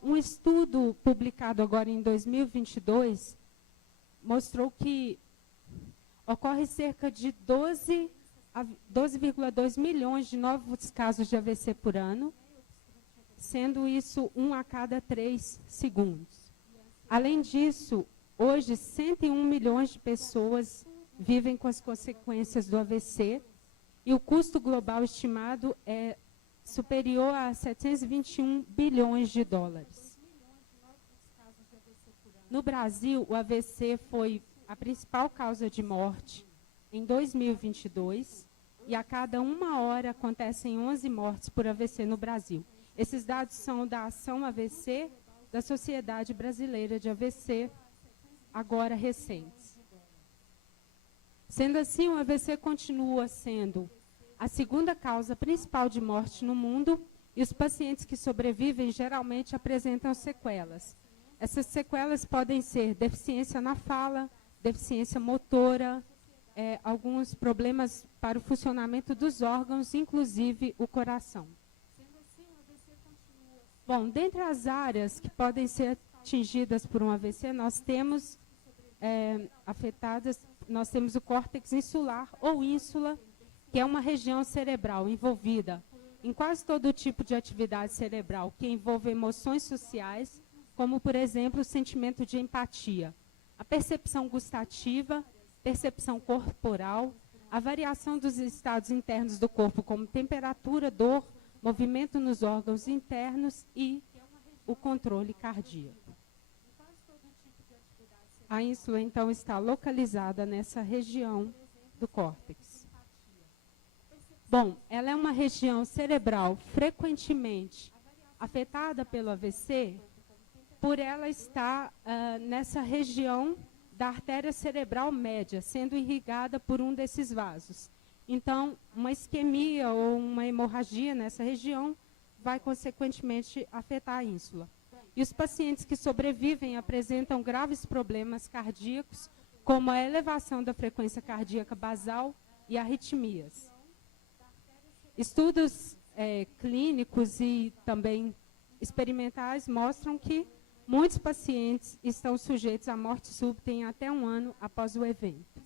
Um estudo publicado agora em 2022 mostrou que ocorre cerca de 12,2 milhões de novos casos de AVC por ano, sendo isso 1 a cada 3 segundos. Além disso, hoje 101 milhões de pessoas vivem com as consequências do AVC e o custo global estimado é superior a 721 bilhões de dólares. No Brasil, o AVC foi a principal causa de morte em 2022 e a cada 1 hora acontecem 11 mortes por AVC no Brasil. Esses dados são da Ação AVC, da Sociedade Brasileira de AVC, agora recentes. Sendo assim, o AVC continua sendo a segunda causa principal de morte no mundo e os pacientes que sobrevivem geralmente apresentam sequelas. Essas sequelas podem ser deficiência na fala, deficiência motora, alguns problemas para o funcionamento dos órgãos, inclusive o coração. Bom, dentre as áreas que podem ser atingidas por um AVC, nós temos nós temos o córtex insular ou ínsula, que é uma região cerebral envolvida em quase todo tipo de atividade cerebral que envolve emoções sociais, como, por exemplo, o sentimento de empatia, a percepção gustativa, percepção corporal, a variação dos estados internos do corpo, como temperatura, dor, movimento nos órgãos internos e o controle cardíaco. A ínsula, então, está localizada nessa região do córtex. Bom, ela é uma região cerebral frequentemente afetada pelo AVC, por ela estar nessa região da artéria cerebral média, sendo irrigada por um desses vasos. Então, uma isquemia ou uma hemorragia nessa região vai, consequentemente, afetar a ínsula. E os pacientes que sobrevivem apresentam graves problemas cardíacos, como a elevação da frequência cardíaca basal e arritmias. Estudos clínicos e também experimentais mostram que muitos pacientes estão sujeitos à morte súbita em até 1 ano após o evento.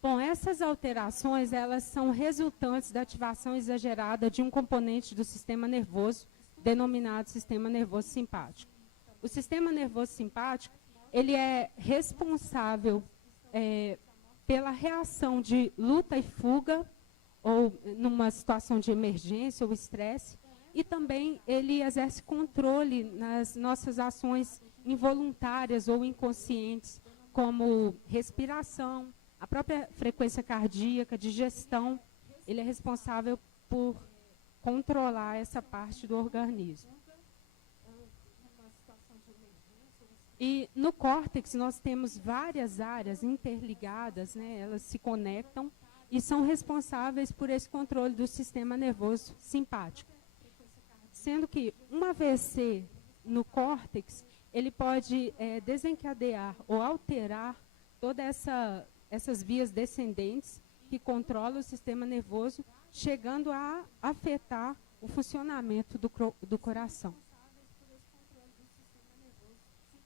Bom, essas alterações, elas são resultantes da ativação exagerada de um componente do sistema nervoso, denominado sistema nervoso simpático. O sistema nervoso simpático, ele é responsável pela reação de luta e fuga, ou numa situação de emergência ou estresse, e também ele exerce controle nas nossas ações involuntárias ou inconscientes, como respiração, a própria frequência cardíaca, digestão. Ele é responsável por controlar essa parte do organismo. E no córtex nós temos várias áreas interligadas, né? Elas se conectam e são responsáveis por esse controle do sistema nervoso simpático. Sendo que um AVC no córtex, ele pode desencadear ou alterar todas essas vias descendentes que controlam o sistema nervoso, chegando a afetar o funcionamento do coração.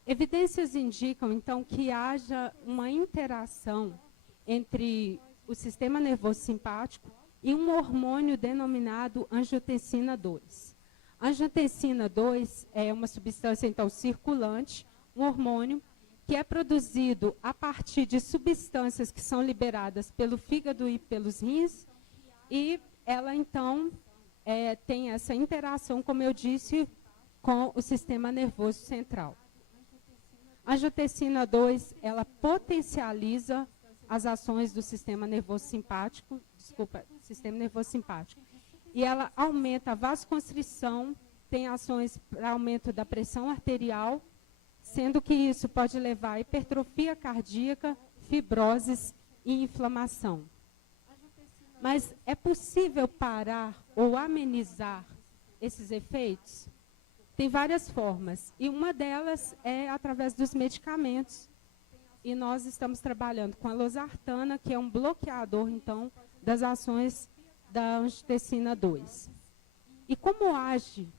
Evidências indicam, então, que haja uma interação entre o sistema nervoso simpático e um hormônio denominado angiotensina 2. A angiotensina 2 é uma substância, então, circulante, um hormônio que é produzido a partir de substâncias que são liberadas pelo fígado e pelos rins, e ela, então, tem essa interação, como eu disse, com o sistema nervoso central. A angiotensina 2, ela potencializa as ações do sistema nervoso simpático, e ela aumenta a vasoconstrição, tem ações para aumento da pressão arterial, sendo que isso pode levar a hipertrofia cardíaca, fibroses e inflamação. Mas é possível parar ou amenizar esses efeitos? Tem várias formas, e uma delas é através dos medicamentos. E nós estamos trabalhando com a losartana, que é um bloqueador, então, das ações da angiotensina 2. E como age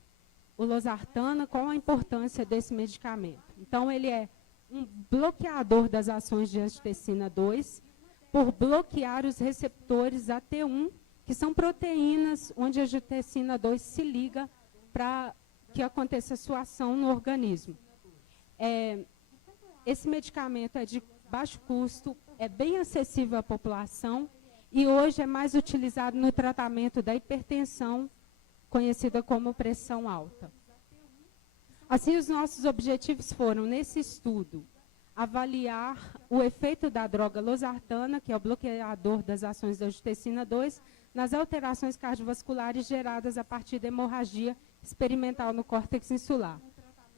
o losartana, qual a importância desse medicamento? Então, ele é um bloqueador das ações de angiotensina 2, por bloquear os receptores AT1, que são proteínas onde a angiotensina 2 se liga para que aconteça a sua ação no organismo. Esse medicamento é de baixo custo, é bem acessível à população e hoje é mais utilizado no tratamento da hipertensão, conhecida como pressão alta. Assim, os nossos objetivos foram, nesse estudo, avaliar o efeito da droga losartana, que é o bloqueador das ações da angiotensina 2, nas alterações cardiovasculares geradas a partir da hemorragia experimental no córtex insular.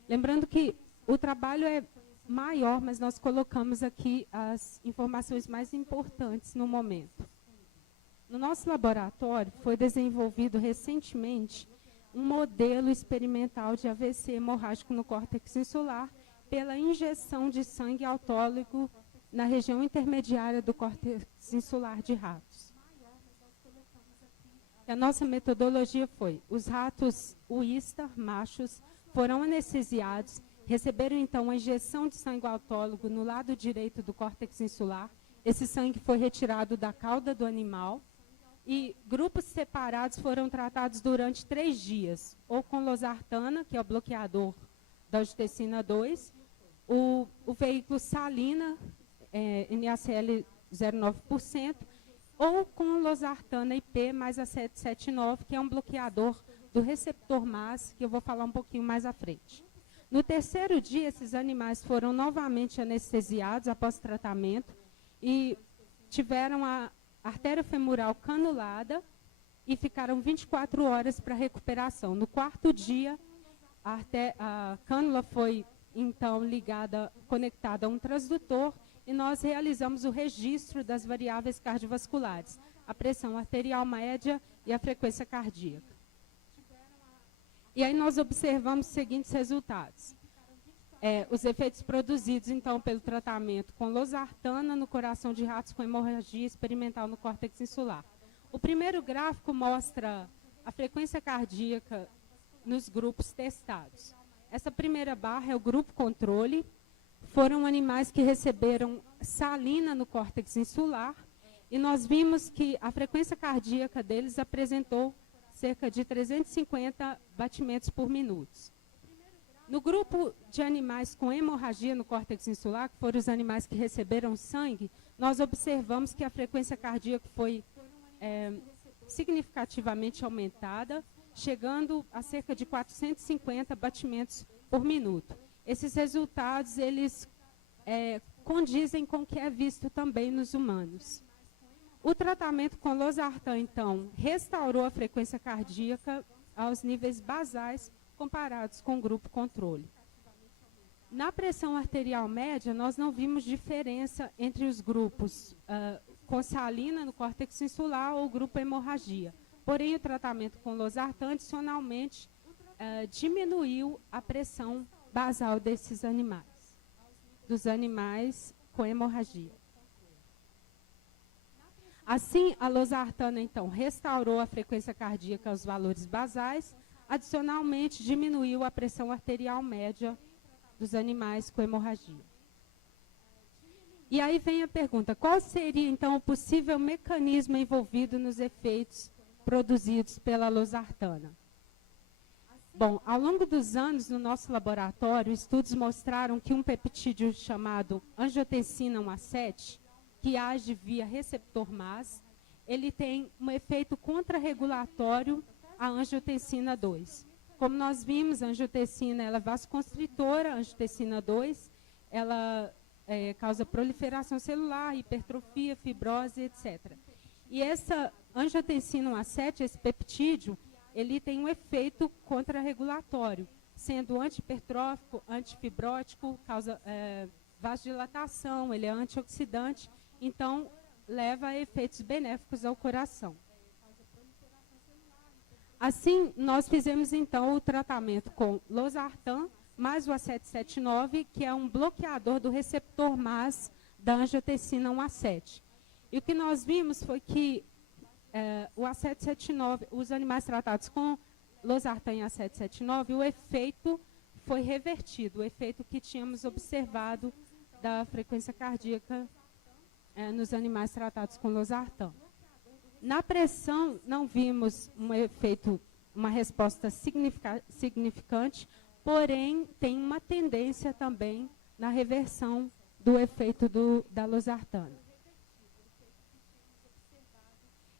Lembrando que o trabalho é maior, mas nós colocamos aqui as informações mais importantes no momento. No nosso laboratório, foi desenvolvido recentemente um modelo experimental de AVC hemorrágico no córtex insular pela injeção de sangue autólogo na região intermediária do córtex insular de ratos. A nossa metodologia foi, os ratos Wistar, machos, foram anestesiados, receberam então a injeção de sangue autólogo no lado direito do córtex insular. Esse sangue foi retirado da cauda do animal e grupos separados foram tratados durante 3 dias, ou com losartana, que é o bloqueador da angiotensina 2, o veículo salina, NaCl 0,9%, ou com losartana IP mais a 779, que é um bloqueador do receptor MAS, que eu vou falar um pouquinho mais à frente. No 3º dia, esses animais foram novamente anestesiados após tratamento e tiveram a artéria femoral canulada e ficaram 24 horas para recuperação. No 4º dia, a cânula foi, então, conectada a um transdutor e nós realizamos o registro das variáveis cardiovasculares, a pressão arterial média e a frequência cardíaca. E aí nós observamos os seguintes resultados. Os efeitos produzidos, então, pelo tratamento com losartana no coração de ratos com hemorragia experimental no córtex insular. O primeiro gráfico mostra a frequência cardíaca nos grupos testados. Essa primeira barra é o grupo controle. Foram animais que receberam salina no córtex insular e nós vimos que a frequência cardíaca deles apresentou cerca de 350 batimentos por minuto. No grupo de animais com hemorragia no córtex insular, que foram os animais que receberam sangue, nós observamos que a frequência cardíaca foi significativamente aumentada, chegando a cerca de 450 batimentos por minuto. Esses resultados, eles condizem com o que é visto também nos humanos. O tratamento com losartan, então, restaurou a frequência cardíaca aos níveis basais comparados com o grupo controle. Na pressão arterial média, nós não vimos diferença entre os grupos com salina no córtex insular ou o grupo hemorragia. Porém, o tratamento com losartan, adicionalmente, diminuiu a pressão basal desses animais, dos animais com hemorragia. Assim, a losartana, então, restaurou a frequência cardíaca aos valores basais, adicionalmente diminuiu a pressão arterial média dos animais com hemorragia. E aí vem a pergunta, qual seria, então, o possível mecanismo envolvido nos efeitos produzidos pela losartana? Bom, ao longo dos anos, no nosso laboratório, estudos mostraram que um peptídeo chamado angiotensina 1A7, que age via receptor MAS, ele tem um efeito contrarregulatório à angiotensina 2. Como nós vimos, a angiotensina ela é vasoconstritora, a angiotensina 2, ela causa proliferação celular, hipertrofia, fibrose, etc. E essa angiotensina 1A7, esse peptídeo, ele tem um efeito contrarregulatório, sendo antihipertrófico, antifibrótico, causa vasodilatação, ele é antioxidante, então leva a efeitos benéficos ao coração. Assim, nós fizemos então o tratamento com losartan mais o A779, que é um bloqueador do receptor MAS da angiotensina 1A7. E o que nós vimos foi que o A779, os animais tratados com losartan e a 779, o efeito foi revertido, o efeito que tínhamos observado da frequência cardíaca nos animais tratados com losartan. Na pressão, não vimos um efeito, uma resposta significante, porém, tem uma tendência também na reversão do efeito da losartana.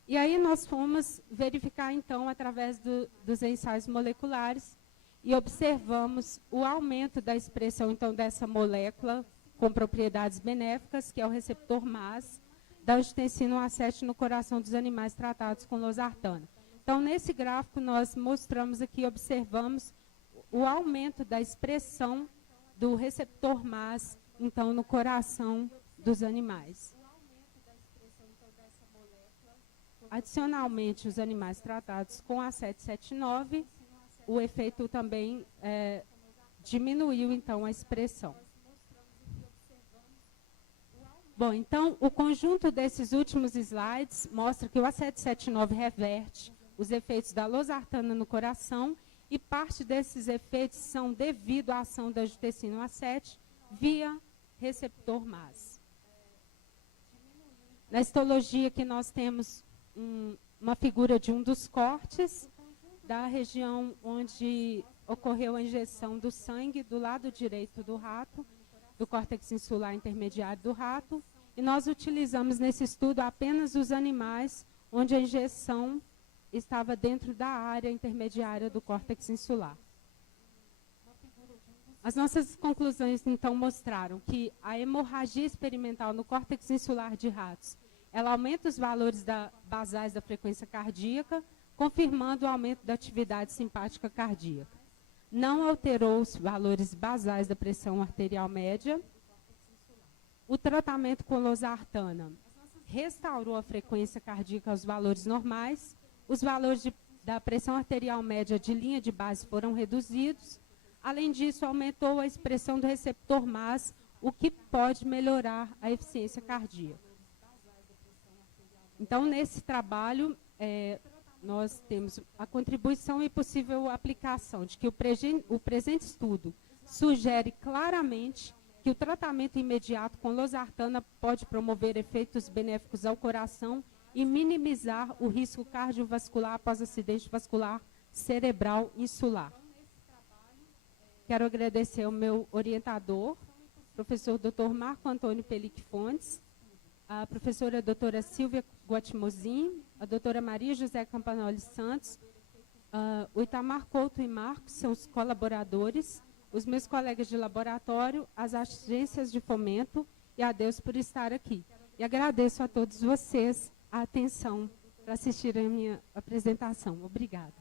E aí nós fomos verificar, então, através dos ensaios moleculares, e observamos o aumento da expressão, então, dessa molécula com propriedades benéficas, que é o receptor MAS, da angiotensina 1 a 7 no coração dos animais tratados com losartana. Então, nesse gráfico, nós mostramos aqui, observamos o aumento da expressão do receptor MAS, então, no coração dos animais. Adicionalmente, os animais tratados com a 779, o efeito também diminuiu, então, a expressão. Bom, então, o conjunto desses últimos slides mostra que o A779 reverte os efeitos da losartana no coração e parte desses efeitos são devido à ação da angiotensina 1A7 via receptor MAS. Na histologia aqui nós temos uma figura de um dos cortes da região onde ocorreu a injeção do sangue do lado direito do rato, do córtex insular intermediário do rato, e nós utilizamos nesse estudo apenas os animais onde a injeção estava dentro da área intermediária do córtex insular. As nossas conclusões, então, mostraram que a hemorragia experimental no córtex insular de ratos, ela aumenta os valores basais da frequência cardíaca, confirmando o aumento da atividade simpática cardíaca. Não alterou os valores basais da pressão arterial média. O tratamento com losartana restaurou a frequência cardíaca aos valores normais. Os valores da pressão arterial média de linha de base foram reduzidos. Além disso, aumentou a expressão do receptor MAS, o que pode melhorar a eficiência cardíaca. Então, nesse trabalho, nós temos a contribuição e possível aplicação de que o presente estudo sugere claramente que o tratamento imediato com losartana pode promover efeitos benéficos ao coração e minimizar o risco cardiovascular após acidente vascular cerebral insular. Quero agradecer ao meu orientador, professor Dr. Marco Antônio Pelic Fontes, a professora doutora Silvia Guatimozin, a doutora Maria José Campanoli Santos, o Itamar Couto e Marcos são os colaboradores, os meus colegas de laboratório, as agências de fomento e a Deus por estar aqui. E agradeço a todos vocês a atenção para assistirem a minha apresentação. Obrigada.